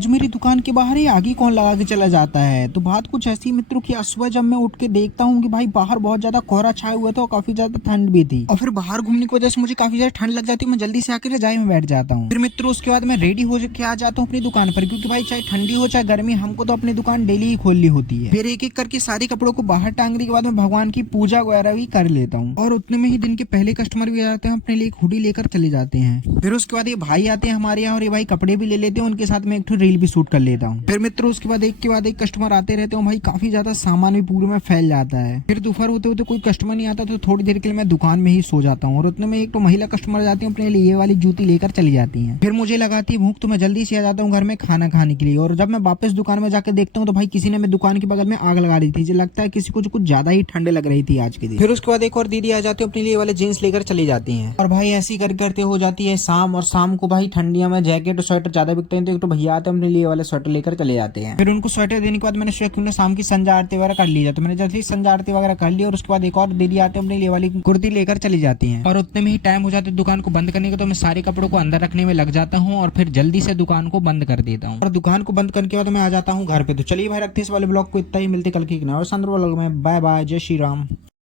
आज मेरी दुकान के बाहर ही आगे कौन लगा के चला जाता है। तो बात कुछ ऐसी मित्रों की, सुबह जब मैं उठ के देखता हूँ कि भाई बाहर बहुत ज्यादा कोहरा छाया हुआ था और काफी ज्यादा ठंड भी थी, और फिर बाहर घूमने की वजह से मुझे काफी ज्यादा ठंड लग जाती है। मैं जल्दी से आकर रजाई में बैठ जाता हूँ। फिर मित्रों उसके बाद मैं रेडी हो के आ जाता हूँ अपनी दुकान पर, क्योंकि भाई चाहे ठंडी हो चाहे गर्मी, हमको तो अपनी दुकान डेली ही खोलनी होती है। फिर एक एक करके सारे कपड़ों को बाहर टांगने के बाद मैं भगवान की पूजा वगैरह भी कर लेता हूँ, और उतने में ही दिन के पहले कस्टमर भी आ जाते हैं, अपने लिए एक हुडी लेकर चले जाते हैं। फिर उसके बाद ये भाई आते हैं हमारे यहाँ और ये भाई कपड़े भी ले लेते हैं, उनके साथ में एक तो रील भी शूट कर लेता हूँ। फिर मित्रों उसके बाद एक के बाद एक कस्टमर आते रहते हैं भाई, काफी ज्यादा सामान भी पूरे में फैल जाता है। फिर दोपहर होते होते कोई कस्टमर नहीं आता तो थोड़ी देर के लिए मैं दुकान में ही सो जाता हूँ, और उतने में एक तो महिला कस्टमर जाती है, अपने लिए ये वाली जूती लेकर चली जाती है। फिर मुझे लगाती है भूख, तो मैं जल्दी से आ जाता हूँ घर में खाना खाने के लिए। और जब मैं वापस दुकान में जाकर देखता हूँ तो भाई किसी ने मेरी दुकान के बगल में आग लगा दी थी। मुझे लगता है किसी को कुछ ज्यादा ही ठंड लग रही थी आज के दिन। फिर उसके बाद एक और दीदी आ जाती है, अपने लिए वाले जीन्स लेकर चली जाती हैं, और भाई ऐसी करते हो जाती है शाम। और शाम को भाई ठंडियों में जैकेट और स्वेटर ज्यादा बिकते हैं, तो एक तो भैया आते हैं अपने लिए वाले स्वेटर लेकर चले जाते हैं। फिर उनको स्वेटर देने के बाद मैंने सोचा क्यों ना शाम की संजा आरती वगैरह कर ली जाए, तो मैंने जल्दी संजा आरती वगैरह कर ली। और उसके बाद एक और दीदी आते हैं, अपने लिए वाली कुर्ती लेकर चली जाती हैं, और उतने में ही टाइम हो जाता है दुकान को बंद करने का। तो मैं सारे कपड़ों को अंदर रखने में लग जाता हूँ, और फिर जल्दी से दुकान को बंद कर देता हूँ। और दुकान को बंद करने के बाद मैं आ जाता हूँ घर पे। तो चलिए भाई रखते हैं इस वाले ब्लॉग को इतना ही, मिलते कल की एक नए और शानदार व्लॉग में। बाय बाय, जय श्री राम।